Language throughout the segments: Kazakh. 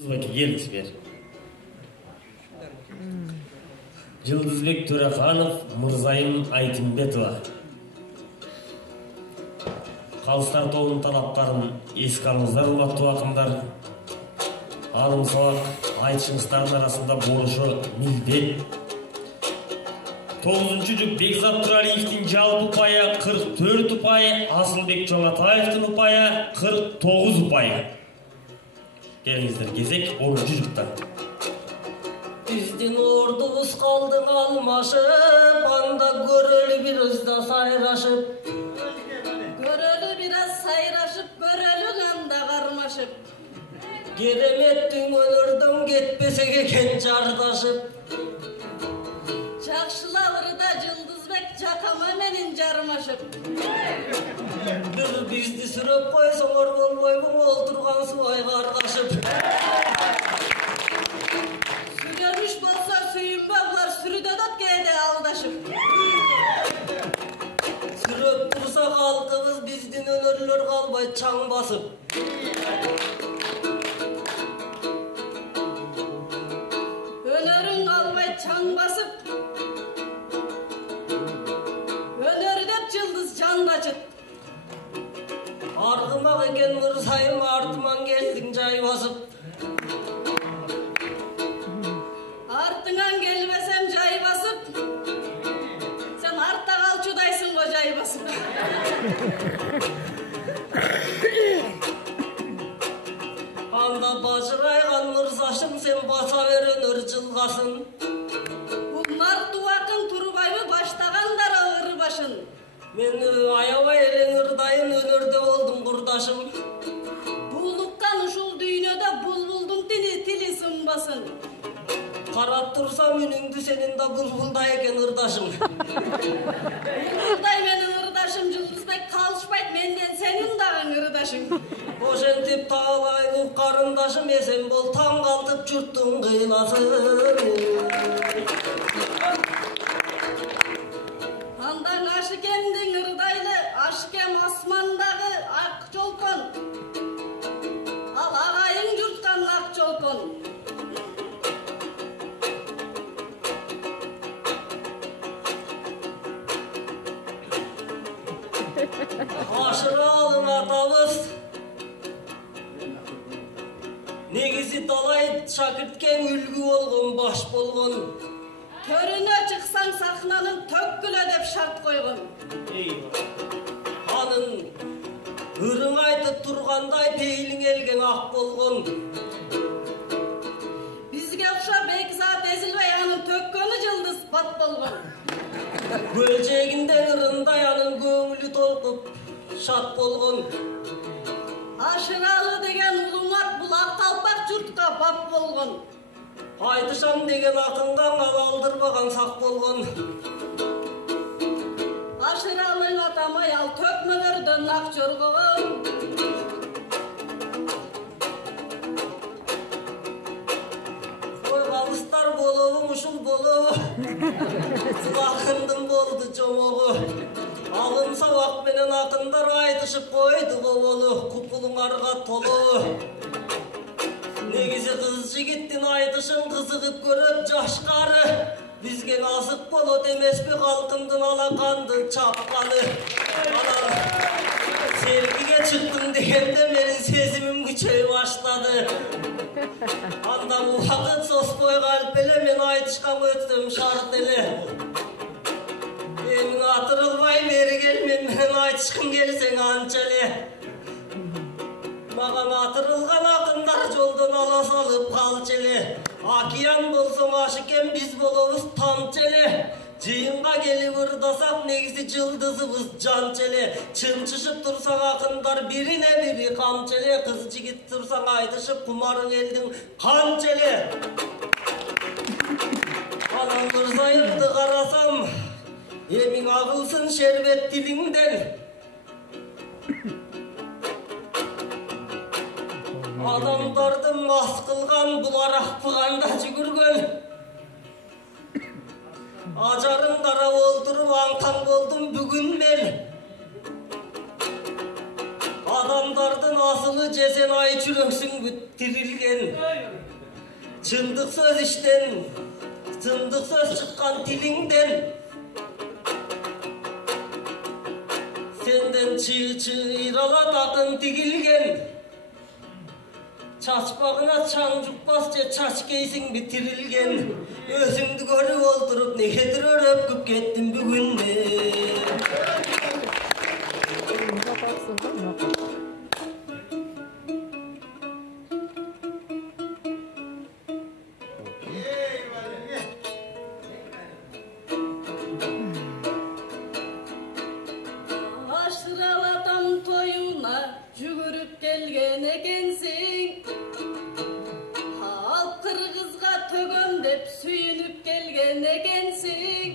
Келіңіздер. Жылдызбек Төрәханов, Мырзайым Айтымбетова. Қалыстар тобының талаптарын еске алыңыздар, урматтуу акындар. Аның сабак айтышыңыздардын арасында болушу милдет. 9-чы жүк Бекзат Туралиевдин жалпы упайы 44 упайы, Асылбек Жоңатаевдин упайы 49 упайы. Келіңіздер, кезек 10-чы жүктан. Биздин ордубуз калды калмашып, анда көрөлү бир ызда сайрашып. Көрөлү бир аз сайрашып, көрөлү анда кармашып. Кереметтин өнөрдөн кетпесек экен жардашып. Жакшылабырда Жылдызбек Жакама менен жармашып. Бир бизди сүрөп койсоңор болбойбу, олтурган субай каргашып. Сүрөмүш болсо сүйүнбө, булар сүрүдөт кээде алдашып. Сүрөп турса калкыбыз, биздин өнөрлөр калбай чаң басып. Өнөрүң калбай чаң басып. Өнөр деп Жылдыз жандачыт. Аргымак экен Мырзайым, артыман келдиң жай басып. Артыңан келбесем жай басып. Сен артта калчудайсың го жай басып. Анда бажырайган Мырзашым, сен баса бер өнөр жылгасын. Бул нартуу акын турбайбы баштагандар ыр башын. Мен аябай элең ырдайын, өнөрдө болдум курдашым. Булуккан ушул дүйнөдө булбулдун тили сынбасын. Карап турсам үнүңдү, сенин да булбулдай экен ырдашым. Булбулдай менин ырдашым Жылдызбек калышпайт менден сенин дагы ырдашың. Ошентип таалайлуу карындашым, эсен бол, таң калтып журттун кыйласын. Андан Ашыкемдин ырдайлы, Ашыкем асмандагы ак жолкон. Ал агайың журткан ак жолкон. Ашыралың атабыз, негизи талай шакирткен үлгү болгон, баш болгон. Төрүнө чыксаң сахнанын төккүлө деп шарт койгон. Анын ырың айтып тургандай пейлиң элген ак болгон. Бизге окшоп Бекзат Эзилбей, анын төккөнү Жылдыз бат болгон. Көлжегинде ырындай анын көңүлү толкуп шат болгон. Ашыралы деген улуңат бул ак калпак журтка бап болгон. Айтышам деген акынга ал алдырбаган сак болгон. Ашыралың атамай ал төкмөлөрдөн ак жоргон. Ой калыстар болобу, ушул болобу. Акындын болду жомогу. Алым сабак менен акындар айтышып койду болу, купулуңарга толу. Негизи кыз жигиттин айтышын кызыгып көрөп жашкары. Бизге насып болот эмеспи калкымдын алаканды чапканы. Анан селгиге чыктым дегенде менин сезимим күчөй баштады. Андан убакыт соспой калп эле мен айтышкан өтсөм шарт эле. Эми атырылбай бери кел, мен менен айтышкың келсең анча эле. Мага атырылган акындар жолдон ала салып калчу эле. Океан болсоң Ашыкем, биз болобуз тамчы эле. Жыйынга келип ырдасак негизи Жылдызыбыз жанчы эле. Чымчышып турсаң акындар бирине бири камчы эле. Кыз жигит турсаң айтышып кумарың элдиң канча эле. Анан Мырзайымды карасам, эмиң агылсын шербет тилиңден. Адамдарды мас кылган бул аракпыганда жүгүргөн. Ажарым карап олтуруп аңкаң болдум бүгүн мен. Adamdardın asılı cesen ay çüröksün bitirilgen. Çındık söz işten, çındık söz çıkkan tilinden. Senden çığırala takın tigilgen. Çaçpağına çaң жұқпасça çaç geysin bitirilgen. Özüңdü görüp oldurup negedir öröp küp kettim bugünde. Aşıralatam toyuna жүгүрүп келген экенсиң. Ал кыргызга төгөм деп сүйүнүп келген экенсиң.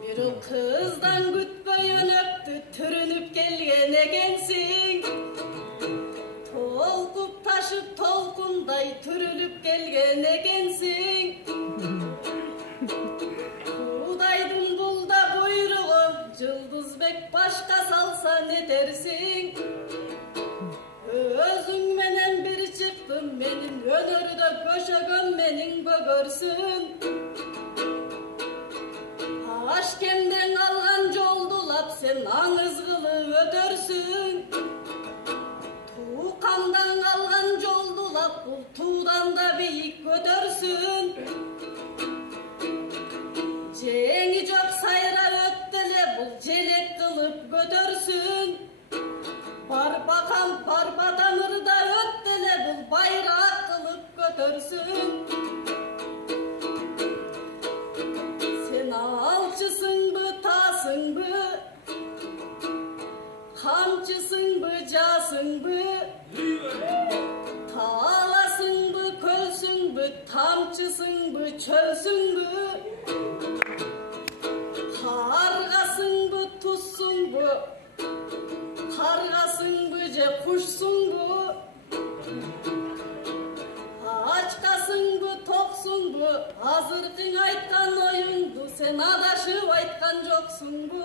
Бир кыздан күтпөй өнөктү түрүнүп келген экенсиң. Толкуп ташып толкундай түрүлүп келген экенсиң. Кудайдын бул да буйругу, Жылдызбек башка салса не дерсиң? Өзүң менен бир чыктым, менин өнөрдө көшөгөн менин бөгөрсүн. Ашкемден алган жолдулап сен аңыз кылып өтөрсүң. Туукандан алган жолдулап бул туудан да бийик көтөрсүн. Жеңи жок сайра өттеле бул желек кылып көтөрсүн. Барбакам барбатамырда өттеле бул байраак кылып көтөрсүн. Сен алчысыңбы, таасыңбы, камчысыңбы, жасыңбы, тааласыңбы, көлсүңбү, тамчысыңбы, чөлсүңбү, каргасыңбы, туссуңбу, каргасыңбы же кушсуңбу, ачкасыңбы, токсуңбу, азыркың айткан оюңду сен адашып айткан жоксуңбу.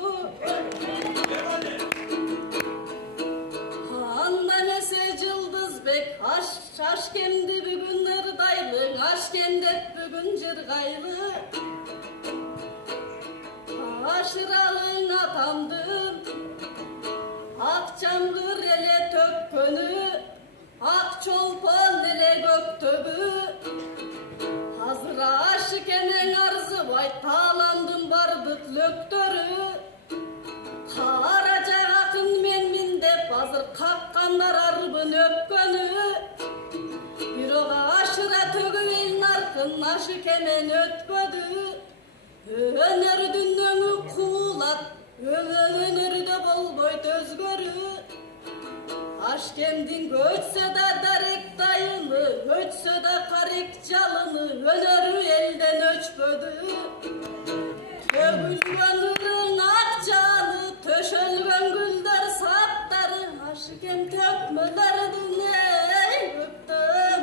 Анда эмесе Жылдызбек ашкемди бүгүн ырдайлы, ашкемдеп бүгүн жыргайлы. Ашыралың атамдын ак чамгыр эле төккөнү, ак чолпон эле көктөбү. Азыр ашык эмең арзыбай тааландын бардык löктөрү. Кара жагакын менмин деп азыр каккандар арбын өпкөнү. Бирок ашыра төгүбей наркын ашык эмен өтпөдү. Өнөрдүн өңү куулат, өнөрдө болбойт өзгөрүү. Ашкемдин көчсө да дарек дайыны, өчсө да карек жалыны, өнөрү элден өчпөдү. Төгүлгөн ырың ак жалы, төшөлгөн гүлдөр саптары, ашкем төкмөлөрдүн эй көктөм.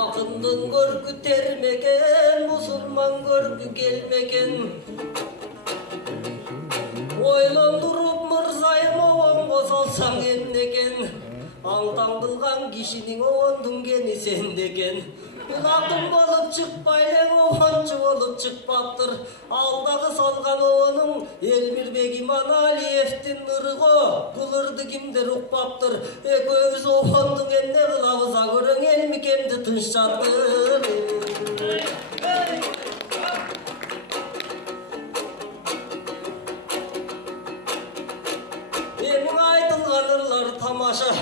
Akındın görgü termegen, musulman görgü gelmegen. Oylandurup mırzayım oğan kosalsan ennegen. Altan kılgan kişinin oğandun geni sendegen. Lakın olup çıkpaylen oğancı olup çıkpaptır. Aldağı salgan oğanın Elmirbek İman Aliyev'tin ırığı. Kılırdı kimdir ukpaptır. Ekövüz oğandun enne kılavıza görün elmi kemdi tınşattır. Benim aytılgan ırlar tamaşa.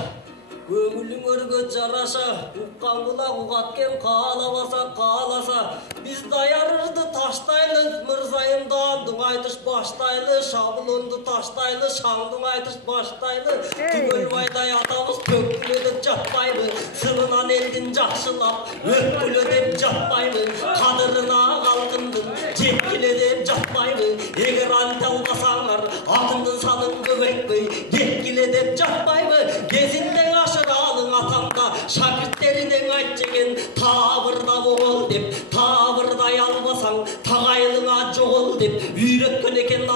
Көңілің өргөт жараша, ұққан құлақ ұғаткен қалаласа. Біз даярырды таштайлы, мырзайым дандың айтыш баштайлы, шабылынды таштайлы, шаңдың айтыш баштайлы. Түгел байдай атамыз төккіледіп жатпаймы, сынынан елдін жақшылап, өккіледіп жатпаймы, қадырына қалқындың, жеккіледіп жатпаймы. Егер анталғасаңар, атыңдың санын көбекпей, кеккіледіп жатпаймы, кезінден ашыралың атамға, шакірттерінен айтчеген, табырда бол деп,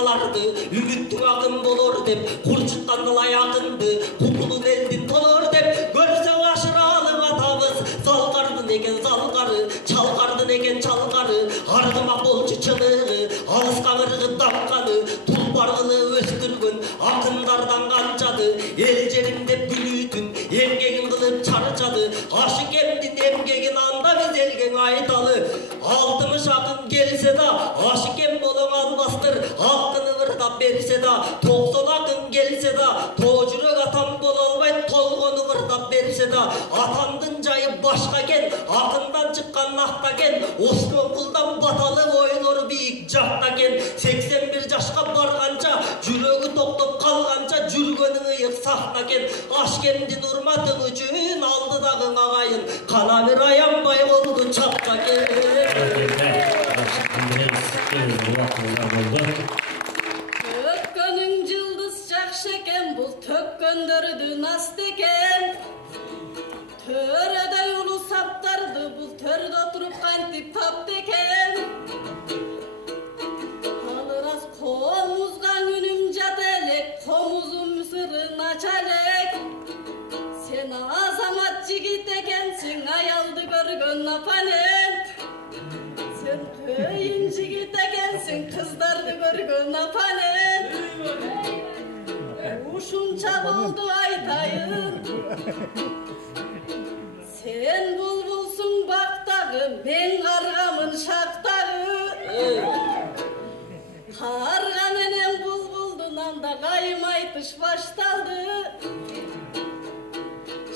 аларды, үміттің ақын болор деп, құрчыттан ылай ақынды, құтылын елдін толор деп, көрсе ашыралың атабыз, залқардың екен залқары, чалқардың екен чалқары, ардымақ болчы чынығы, алыс қаңырғы дапқаны, тұлпарғыны өстіргін, ақындардан қаншады, ел жерінде бүлітін, емгегін қылып чарчады, ашық емдін емгегін анда біз елген айталы, алтымыш ақын келсе да, ашық ем болың албастыр, ақыны вырдап берсе да, 90 ақын келсе да, тожүрек атам бола албай, толғоны вырдап берсе да, атамдың жайы башқа кен, ақындан шыққан нақта кен, Осман құлдан баталы ойлор биік жақта кен, 81 жашқа барғанша, жүрегі тоқтап қалғанша, жүргенің иық сақта кен, ашкемден ұрматың үшін алдыдағы ағайын, қана бір аянбай қолды чапқа кен. Төккөнің жылдыз жақшы екен, бұл төккөндөрдің асты екен. Төрөдөй улу саптарды, бұл төрді отырып қантип тапты екен. Алырас қомузған үнім жат әлек, қомузым сырын ач әлек. Сен азамат жигит екенсің, аялды көргөн апанет. Сен көйін жигит екенсің, қыздарды көргөн апанет. Ушунча болду айтайын. Сен бұлбұлсың бақтағы, мен қарғамын шақтағы. Қарға менен бұлбұлдың анда қайым айтыш башталды.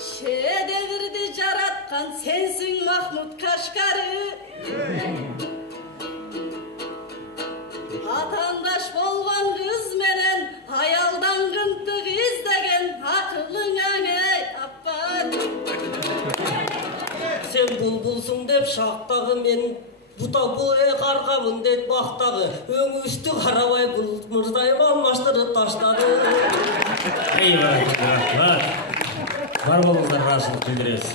Шедевірді жаратқан сенсің Махмуд Кашкары. Атандаш болған қыз менен аялдан қынтық іздеген ақылың аңай аппан. Сен бұлбұлсың деп шақтағы, мен бұта бойы қарғамын деп бақтағы, өңі үсті қарабай бұл мұрзай алмаштырып таштады. Бар болыңыздар, рашылық білдіресіз.